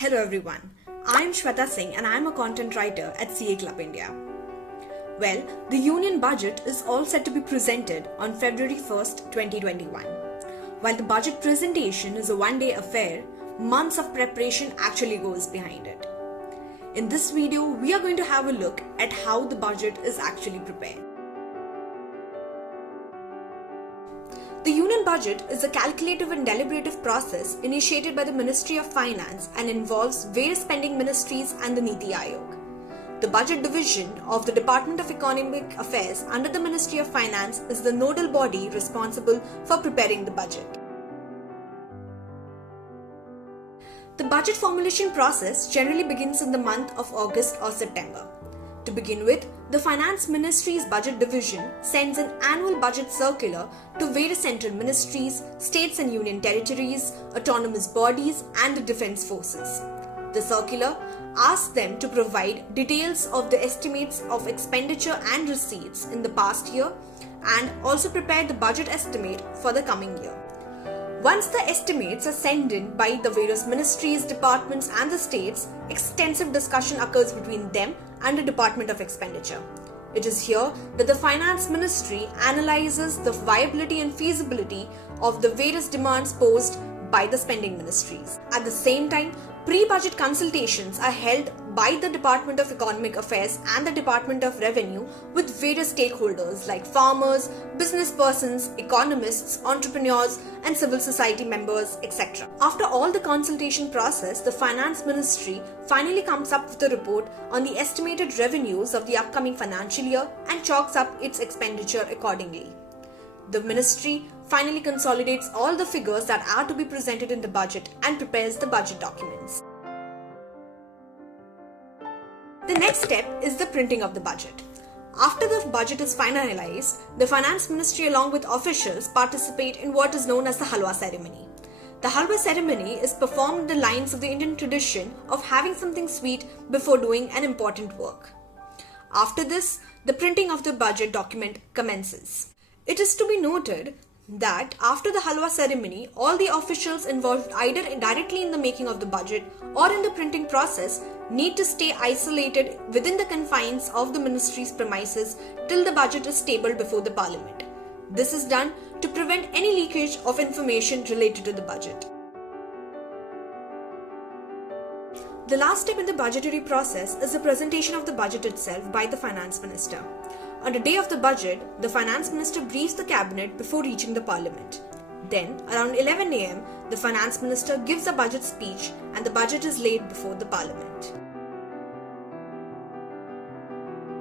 Hello everyone, I am Shweta Singh and I am a content writer at CA Club India. Well, the Union Budget is all set to be presented on February 1st, 2021. While the budget presentation is a one-day affair, months of preparation actually goes behind it. In this video, we are going to have a look at how the budget is actually prepared. The Union Budget is a calculative and deliberative process initiated by the Ministry of Finance and involves various spending ministries and the Niti Aayog. The Budget Division of the Department of Economic Affairs under the Ministry of Finance is the nodal body responsible for preparing the budget. The budget formulation process generally begins in the month of August or September. To begin with, the Finance Ministry's Budget Division sends an annual budget circular to various central ministries, states and union territories, autonomous bodies and the defense forces. The circular asks them to provide details of the estimates of expenditure and receipts in the past year and also prepare the budget estimate for the coming year. Once the estimates are sent in by the various ministries, departments and the states, extensive discussion occurs between them and the Department of Expenditure. It is here that the Finance Ministry analyzes the viability and feasibility of the various demands posed by the spending ministries. At the same time, pre-budget consultations are held by the Department of Economic Affairs and the Department of Revenue with various stakeholders like farmers, business persons, economists, entrepreneurs and civil society members, etc. After all the consultation process, the Finance Ministry finally comes up with a report on the estimated revenues of the upcoming financial year and chalks up its expenditure accordingly. The ministry finally consolidates all the figures that are to be presented in the budget and prepares the budget documents. The next step is the printing of the budget. After the budget is finalized, the Finance Ministry along with officials participate in what is known as the Halwa ceremony. The Halwa ceremony is performed in the lines of the Indian tradition of having something sweet before doing an important work. After this, the printing of the budget document commences. It is to be noted that after the Halwa ceremony, all the officials involved either directly in the making of the budget or in the printing process need to stay isolated within the confines of the ministry's premises till the budget is tabled before the parliament. This is done to prevent any leakage of information related to the budget. The last step in the budgetary process is the presentation of the budget itself by the Finance Minister. On the day of the budget, the Finance Minister briefs the Cabinet before reaching the Parliament. Then, around 11 am, the Finance Minister gives a budget speech and the budget is laid before the Parliament.